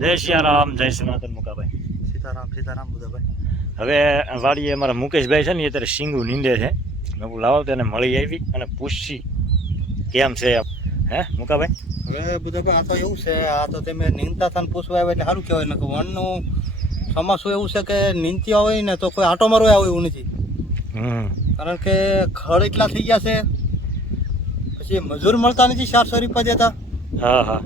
જય સિયારામ જય સનાતન મુકાભાઈ. સીતારામ સીતારામ બુધાભાઈ હવે વાડીએ અમારા મુકેશભાઈ છે ને એ અત્યારે સિંગુ નીંદે છે. મેં લાવો તેને મળી આવી અને પૂછી કેમ છે એમ હે મુકાભાઈ? હવે બુધાભાઈ આ તો એવું છે આ તો તમે નીંદતા થાને પૂછવા આવે એટલે સારું કહેવાય ને કે વનનું ચોમાસું એવું છે કે નીંદતી હોય ને તો કોઈ આટો મારવા આવે એવું નથી. કારણ કે ખડ એટલા થઈ ગયા છે પછી મજૂર મળતા નથી ચારસો રૂપિયા દેતા. હા હા.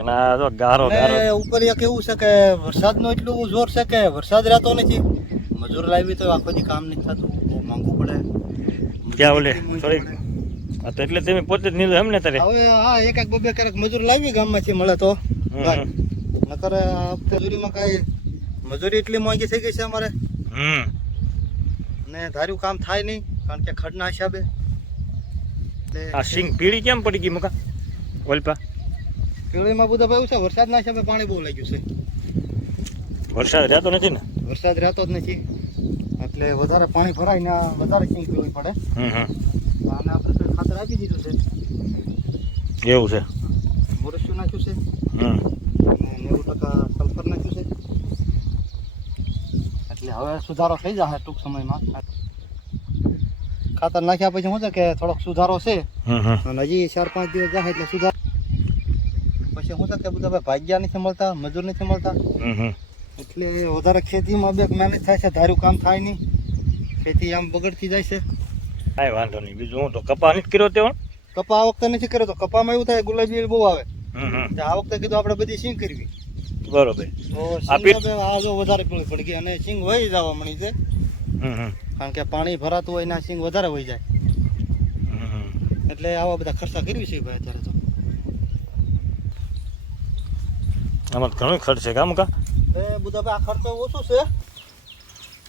અને આ તો ગારો ગારો. ઉપર એક એવું છે કે વરસાદનો એટલું જોર છે કે વરસાદ રહેતો નથી. મજૂર લાવી તો આખો દી કામ નથી થતું બહુ મોંઘું પડે. ક્યાં ઓલે સોરી તો એટલે તમે પોતે જ નીંદો એમ ને તારે? હવે હા એક એક બબે ક્યારેક મજૂર લાવી ગામમાંથી મળે તો. નકર મજૂરીમાં કાંઈ મજૂરી એટલી મોંઘી થઈ ગઈ છે અમારે. હમ. ને ધાર્યું કામ થાય નહીં કારણ કે ખડના હિસાબે. આ સિંગ પીળી કેમ પડી ગઈ મુકા? ઓલપા. કેળીમાં બધા ભાઈ છે છે વરસાદના હિસાબે પાણી બહુ લાગ્યું છે. વરસાદ રહેતો નથી ને? વરસાદ રહેતો જ નથી. એટલે વધારે પાણી ભરાય ને વધારે સિંગ કેળવી પડે. આને આપણે ખાતર આપી દીધું છે. એવું છે? મોરસ્યું નાખ્યું છે. નેવું ટકા સલ્ફર નાખ્યું છે. એટલે હવે સુધારો થઈ જશે ટૂંક સમયમાં. ખાતર નાખ્યા પછી શું છે કે થોડોક સુધારો છે. અને હજી ચાર પાંચ દિવસ જાય એટલે સુધાર પછી શું છે કે બધા ભાઈ ભાગ્યા નથી મળતા મજૂર નથી મળતા. એટલે વધારે ખેતીમાં બે મહેનત થાય છે ધાર્યું કામ થાય નહીં. ખેતી આમ બગડતી જાય છે. કાંઈ વાંધો નહીં. બીજું હું તો કપા નથી કર્યો તેવો કપા આ વખતે નથી કર્યો તો કપામાં એવું થાય ગુલાબી બહુ આવે. આ વખતે કીધું આપણે બધી સિંગ કરવી. બરોબર. આ જો વધારે પીળી પડી ગઈ અને સિંગ વહી જવા મળી છે. કારણ કે પાણી ભરાતું હોય ને સિંગ વધારે વહી જાય. એટલે આવા બધા ખર્ચા કરવી છે ભાઈ અત્યારે તો. આમાં ઘણો ખર્ચ છે કામ કા? એ બધા ભાઈ આ ખર્ચો ઓછો છે.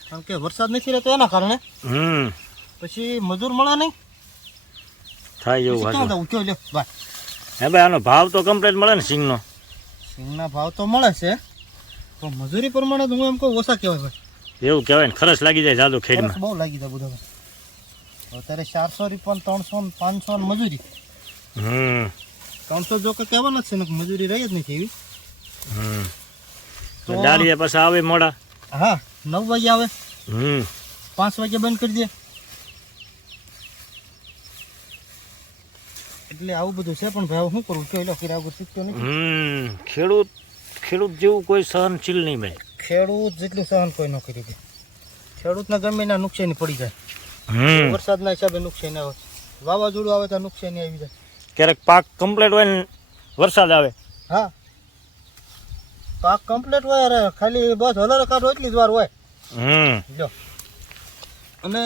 કારણ કે વરસાદ નથી રહેતો એના કારણે. હમ. પછી મજૂર મળે નહીં. થાય એવું હાચું. ક્યાં જવું ભાઈ હે ભાઈ આનો ભાવ તો કમ્પ્લીટ મળે ને સિંગનો સિંગના ભાવ તો મળે છે પણ મજૂરી પ્રમાણે હું એમ કહું ઓછા કહેવાય ભાઈ. એવું કહેવાય ને ખરચ લાગી જાય જાદુ ખેડમાં. બહુ લાગી જાય બધા અત્યારે ચારસો રૂપિયા ત્રણસો ને પાંચસો ને મજૂરી. હમ. ત્રણસો જો કે કહેવાના છે ને મજૂરી રહી જ નથી એવી. હમ દાળીએ પાછા આવે મોડા. હા નવ વાગે આવે. હમ. પાંચ વાગે બંધ કરી દે. એટલે આવું બધું છે પણ ભાઈ શું કરવું કે લો કર્યા શીખતો નહીં હમ ખેડૂત ખેડૂત જેવું કોઈ સહનશીલ નહીં ભાઈ. ખેડૂત જેટલું સહન કોઈ ન કરી દે. ખેડૂતને ગમે ના નુકસાની પડી જાય. હમ. વરસાદના હિસાબે નુકસાન આવે. વાવાઝોડું આવે તો નુકસાની આવી જાય. ક્યારેક પાક કમ્પ્લીટ હોય ને વરસાદ આવે. હા. પાક કમ્પ્લીટ હોય અરે ખાલી બસ હલર કાઢો એટલી જ વાર હોય. હમ. જો અને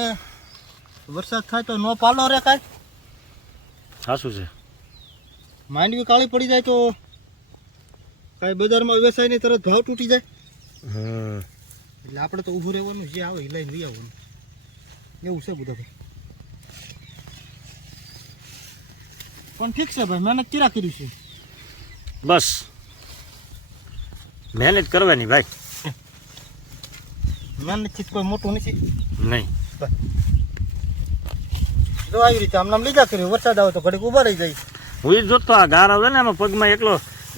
વરસાદ થાય તો નો પાલો રે કાંઈ. સાચું છે. માંડવી કાળી પડી જાય તો કાંઈ બજારમાં વ્યવસાય નહીં તરત ભાવ તૂટી જાય. એટલે આપણે તો ઊભું રહેવાનું જે આવે લઈને લઈ આવવાનું. એવું છે બધું પણ ઠીક છે ભાઈ મહેનત કર્યા કરી છે. બસ. મહેનત કરવાની ભાઈ. મહેનતથી તો કોઈ મોટું નથી. નહીં. જો આવી રીતે આમ નામ લીધા કર્યો વરસાદ આવે તો ઘડીક ઊભા રહી જાય. હું એ જોતો આ ગારો છે ને આમાં પગમાં એકલો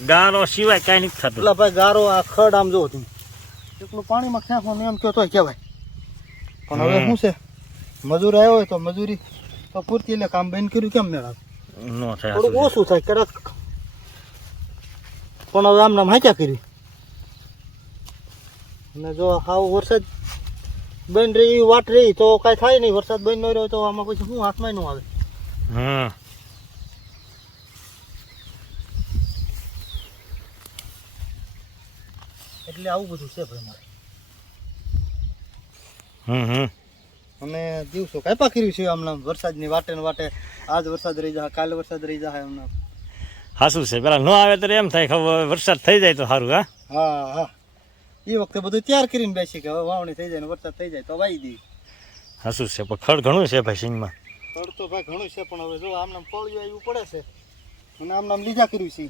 ગારો સિવાય કાંઈ નથી થતું. એટલે ભાઈ ગારો આ ખડ આમ જોવો તમે એટલું પાણીમાં ખેંચવાનું એમ કહો તોય કહેવાય. પણ હવે શું છે? મજૂર આવ્યો હોય તો મજૂરી તો પૂરતી એટલે કામ બંધ કર્યું કેમ મેળાવે ન થાય છે. ઓછું થાય કદાચ પણ હવે આમ નામ હાંચ્યા કરી અને જો હાવ વરસાદ બંધ રહી વાટ રહી તો કાંઈ થાય નહીં. વરસાદ બંધ ન રહ્યો તો આમાં પછી શું હાથમાં ન આવે. હા. એટલે આવું બધું છે ભાઈ મારે. હમ હમ. અને દિવસો કાપ્યા કર્યું છે હમણાં વરસાદની વાટે ને વાટે. આજ વરસાદ રહી જાય કાલે વરસાદ રહી જાય હમણાં હાસું છે. પેલા ન આવે તો એમ થાય ખબર વરસાદ થઈ જાય તો સારું હા? હા હા. એ વખતે બધું તૈયાર કરીને બેસી કે હવે વાવણી થઈ જાય ને વરસાદ થઈ જાય તો વાવી દઈએ. હસું છે પણ ખડ ઘણું છે ભાઈ સિંગમાં. ખડ તો ભાઈ ઘણું છે પણ હવે જો આમ નામ પડ્યું આવ્યું પડે છે. અને આમ નામ લીધા કર્યું છે.